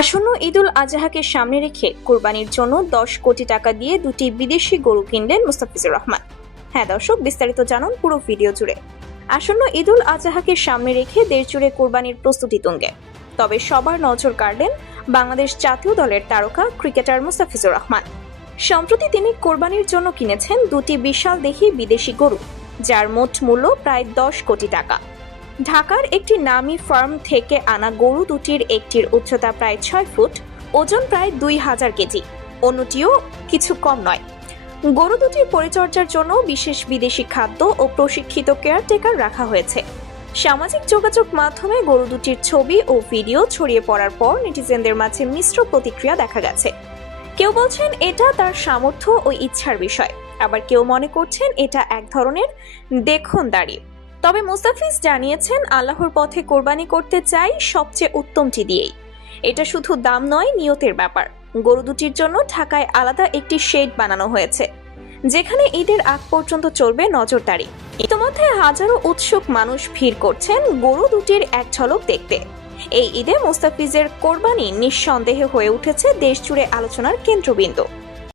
আসন্ন ঈদুল আজহাকে সামনে রেখে কোরবানির জন্য দশ কোটি টাকা দিয়ে দুটি বিদেশি গরু কিনলেন মুস্তাফিজুর রহমান। হ্যাঁ দর্শক, বিস্তারিত জানুন পুরো ভিডিও জুড়ে। আসন্ন ঈদুল আজহাকে সামনে রেখে দেশ জুড়ে কোরবানির প্রস্তুতি তুঙ্গে। তবে সবার নজর কাড়লেন বাংলাদেশ জাতীয় দলের তারকা ক্রিকেটার মুস্তাফিজুর রহমান। সম্প্রতি তিনি কোরবানির জন্য কিনেছেন দুটি বিশাল দেহি বিদেশি গরু, যার মোট মূল্য প্রায় দশ কোটি টাকা। ঢাকার একটি নামী ফার্ম থেকে আনা গরু দুটির একটির উচ্চতা প্রায় ছয় ফুট, ওজন প্রায় দুই হাজার কেজি, অন্যটিও কিছু কম নয়। গরু দুটির পরিচর্যার জন্য বিশেষ বিদেশি খাদ্য ও প্রশিক্ষিত কেয়ারটেকার রাখা হয়েছে। সামাজিক যোগাযোগ মাধ্যমে গরু দুটির ছবি ও ভিডিও ছড়িয়ে পড়ার পর নেটিজেনদের মাঝে মিশ্র প্রতিক্রিয়া দেখা গেছে। কেউ বলছেন এটা তার সামর্থ্য ও ইচ্ছার বিষয়, আবার কেউ মনে করছেন এটা এক ধরনের দেখুন দাঁড়িয়ে তবে মুস্তাফিজ জানিয়েছেন, আল্লাহর পথে কোরবানি করতে চাই সবচেয়ে উত্তমটি দিয়েই। এটা শুধু দাম নয়, নিয়তের ব্যাপার। গরু দুটির জন্য ঢাকায় আলাদা একটি শেড বানানো হয়েছে, যেখানে ঈদের আগ পর্যন্ত চলবে নজরদারি। ইতোমধ্যে হাজারো উৎসুক মানুষ ভিড় করছেন গরু দুটির এক ঝলক দেখতে। এই ঈদে মুস্তাফিজের কোরবানি নিঃসন্দেহে হয়ে উঠেছে দেশজুড়ে আলোচনার কেন্দ্রবিন্দু।